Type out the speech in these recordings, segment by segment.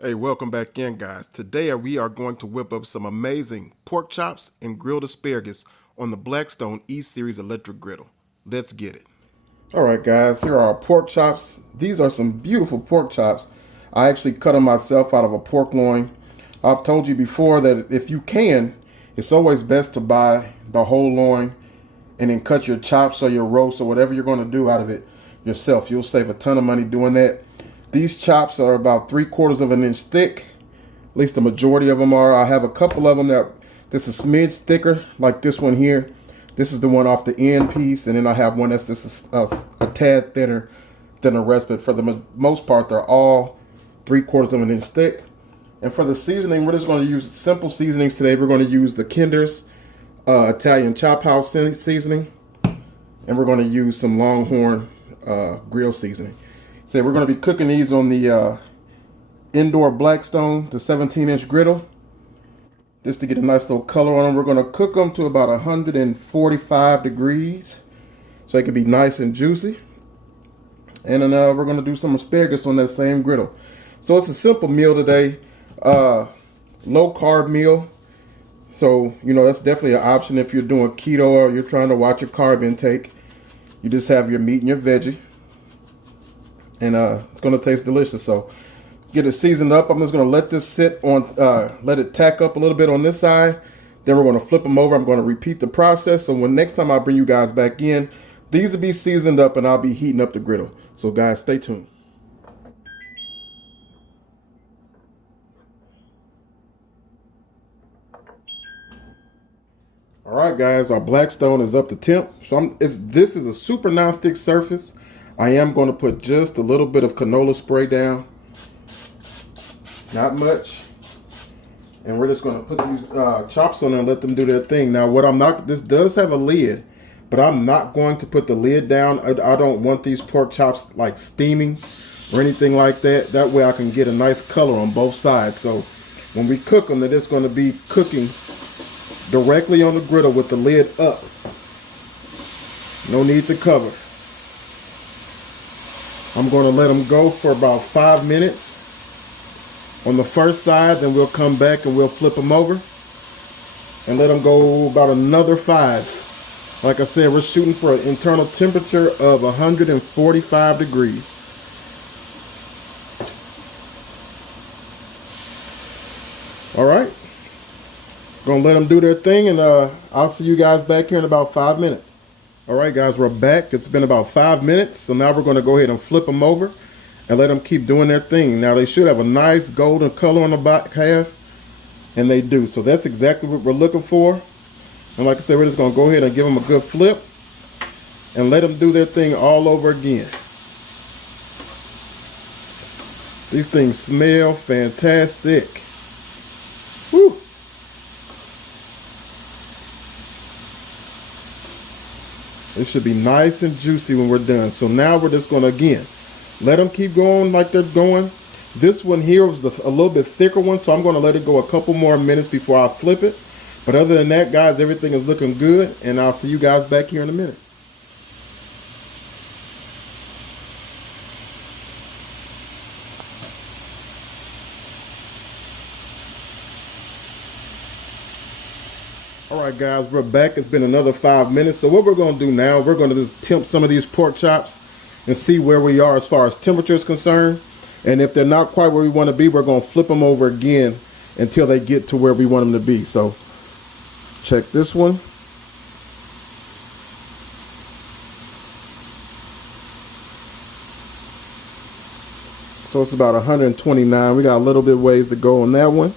Hey, welcome back in, guys. Today we are going to whip up some amazing pork chops and grilled asparagus on the Blackstone E-Series electric griddle. Let's get it. All right, guys, here are our pork chops. These are some beautiful pork chops. I actually cut them myself out of a pork loin. I've told you before that if you can, it's always best to buy the whole loin and then cut your chops or your roast or whatever you're going to do out of it yourself. You'll save a ton of money doing that. These chops are about 3/4 of an inch thick. At least the majority of them are. I have a couple of them that this is a smidge thicker, like this one here. This is the one off the end piece, and then I have one that's just a tad thinner than the rest. But for the most part, they're all 3/4 of an inch thick. And for the seasoning, we're just going to use simple seasonings today. We're going to use the Kinder's Italian Chop House seasoning, and we're going to use some Longhorn grill seasoning. So we're going to be cooking these on the indoor Blackstone, the 17-inch griddle, just to get a nice little color on them. We're going to cook them to about 145 degrees so they can be nice and juicy. And then we're going to do some asparagus on that same griddle. So it's a simple meal today, low carb meal. So, you know, that's definitely an option if you're doing keto or you're trying to watch your carb intake. You just have your meat and your veggie. And it's going to taste delicious. So get it seasoned up. I'm just going to let this sit on, let it tack up a little bit on this side. Then we're going to flip them over. I'm going to repeat the process. So when next time I bring you guys back in, these will be seasoned up and I'll be heating up the griddle. So guys, stay tuned. All right, guys, our Blackstone is up to temp. So this is a super non-stick surface. I am going to put just a little bit of canola spray down, not much, and we're just going to put these chops on there and let them do their thing. Now, this does have a lid, but I'm not going to put the lid down. I don't want these pork chops like steaming or anything like that. That way I can get a nice color on both sides. So when we cook them, they're just going to be cooking directly on the griddle with the lid up. No need to cover. I'm going to let them go for about 5 minutes on the first side, then we'll come back and we'll flip them over and let them go about another 5. Like I said, we're shooting for an internal temperature of 145 degrees. All right, gonna let them do their thing, and I'll see you guys back here in about 5 minutes. All right, guys, we're back. It's been about 5 minutes, so now we're going to go ahead and flip them over and let them keep doing their thing. Now, they should have a nice golden color on the back half, and they do. So that's exactly what we're looking for. And like I said, we're just going to go ahead and give them a good flip and let them do their thing all over again. These things smell fantastic. Woo! It should be nice and juicy when we're done. So now we're just going to, again, let them keep going like they're going. This one here was a little bit thicker one, so I'm going to let it go a couple more minutes before I flip it. But other than that, guys, everything is looking good, and I'll see you guys back here in a minute. All right, guys, we're back. It's been another 5 minutes. So what we're going to do now, we're going to just temp some of these pork chops and see where we are as far as temperature is concerned. And if they're not quite where we want to be, we're going to flip them over again until they get to where we want them to be. So check this one. So it's about 129. We got a little bit ways to go on that one.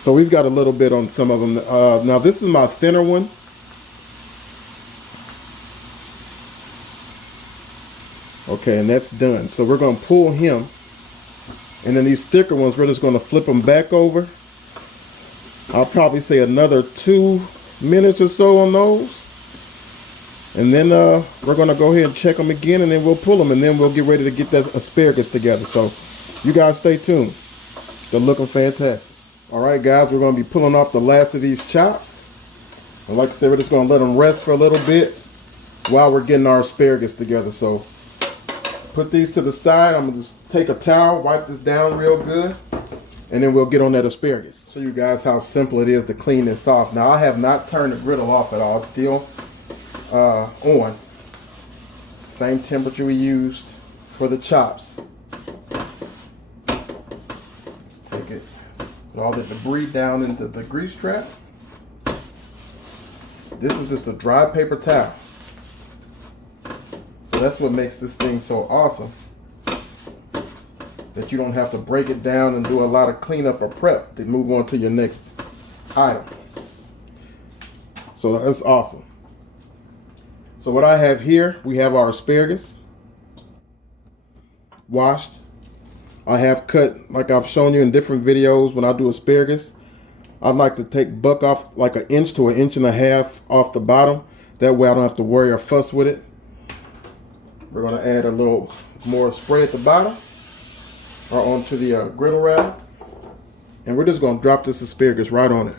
So we've got a little bit on some of them. Now this is my thinner one. Okay, and that's done. So we're going to pull him. And then these thicker ones, we're just going to flip them back over. I'll probably say another 2 minutes or so on those. And then we're going to go ahead and check them again, and then we'll pull them, and then we'll get ready to get that asparagus together. So you guys stay tuned. They're looking fantastic. All right, guys, we're going to be pulling off the last of these chops. And like I said, we're just going to let them rest for a little bit while we're getting our asparagus together. So put these to the side. I'm going to just take a towel, wipe this down real good, and then we'll get on that asparagus. Show you guys how simple it is to clean this off. Now, I have not turned the griddle off at all. It's still on. Same temperature we used for the chops. Let's take it, put all the debris down into the grease trap. This is just a dry paper towel. So that's what makes this thing so awesome, that you don't have to break it down and do a lot of cleanup or prep to move on to your next item. So that's awesome. So what I have here, we have our asparagus washed. I have cut, like I've shown you in different videos when I do asparagus, I like to take buck off like 1 inch to 1.5 inches off the bottom. That way I don't have to worry or fuss with it. We're going to add a little more spray at the bottom, or onto the griddle rather. And we're just going to drop this asparagus right on it.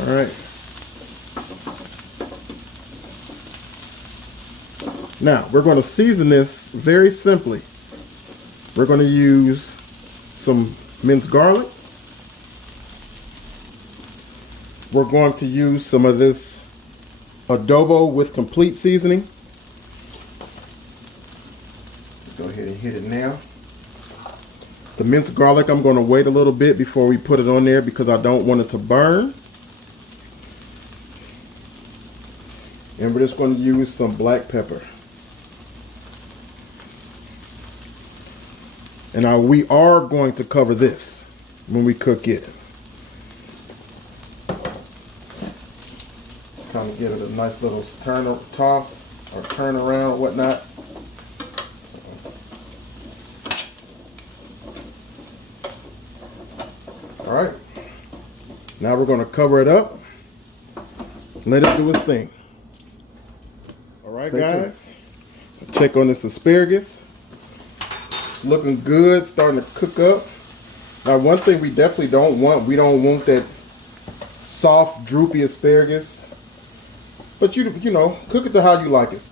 All right. Now, we're going to season this very simply. We're going to use some minced garlic. We're going to use some of this adobo with complete seasoning. Go ahead and hit it now. The minced garlic, I'm going to wait a little bit before we put it on there because I don't want it to burn. And we're just going to use some black pepper. And now we are going to cover this when we cook it. Kind of give it a nice little toss or turn around or whatnot. All right. Now we're going to cover it up. Let it do its thing. All right, guys. Check on this asparagus. Looking good, starting to cook up. Now, one thing we definitely don't want, we don't want that soft, droopy asparagus. But you know, cook it to how you like it.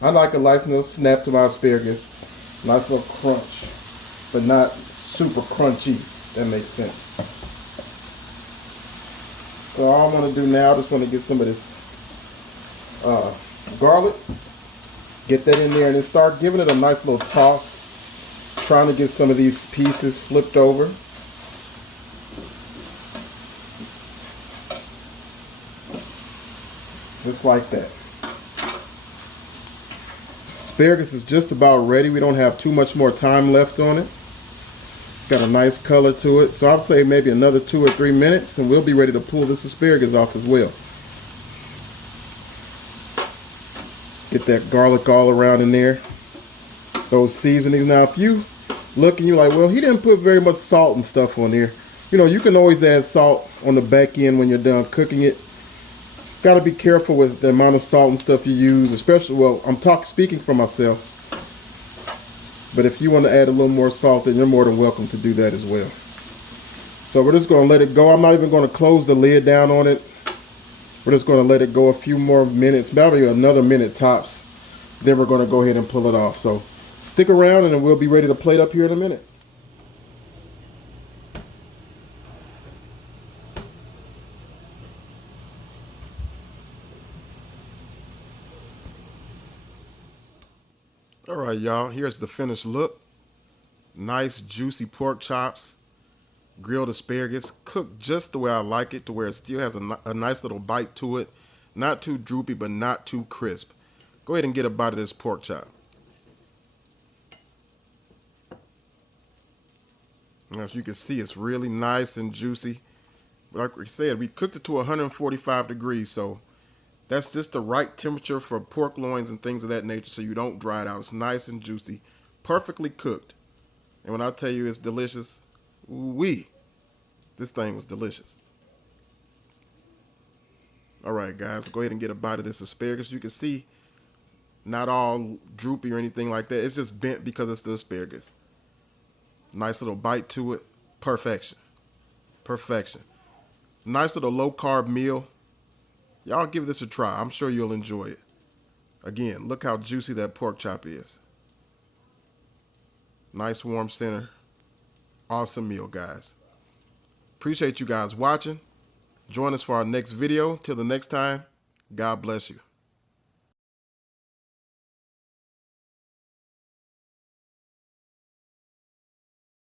I like a nice little snap to my asparagus, nice little crunch, but not super crunchy. That makes sense. So all I'm gonna do now, I just want to get some of this garlic, get that in there, and then start giving it a nice little toss. Trying to get some of these pieces flipped over. Just like that. Asparagus is just about ready. We don't have too much more time left on it. Got a nice color to it. So I'll say maybe another 2 or 3 minutes and we'll be ready to pull this asparagus off as well. Get that garlic all around in there. Those seasonings. Now if you look and you're like, well, he didn't put very much salt and stuff on there. You know, you can always add salt on the back end when you're done cooking it. Got to be careful with the amount of salt and stuff you use, especially, well, I'm speaking for myself. But if you want to add a little more salt, then you're more than welcome to do that as well. So we're just going to let it go. I'm not even going to close the lid down on it. We're just going to let it go a few more minutes, maybe another minute tops. Then we're going to go ahead and pull it off. So stick around and then we'll be ready to plate up here in a minute. All right, y'all, here's the finished look. Nice juicy pork chops, grilled asparagus, cooked just the way I like it, to where it still has a nice little bite to it. Not too droopy, but not too crisp. Go ahead and get a bite of this pork chop. Now, as you can see, it's really nice and juicy. But like I said, we cooked it to 145 degrees, so that's just the right temperature for pork loins and things of that nature, so you don't dry it out. It's nice and juicy, perfectly cooked. And when I tell you it's delicious, ooh-wee, this thing was delicious. All right, guys, go ahead and get a bite of this asparagus. You can see not all droopy or anything like that. It's just bent because it's the asparagus. Nice little bite to it. Perfection. Perfection. Nice little low carb meal. Y'all give this a try. I'm sure you'll enjoy it. Again, look how juicy that pork chop is. Nice warm center. Awesome meal, guys. Appreciate you guys watching. Join us for our next video. Till the next time, God bless you.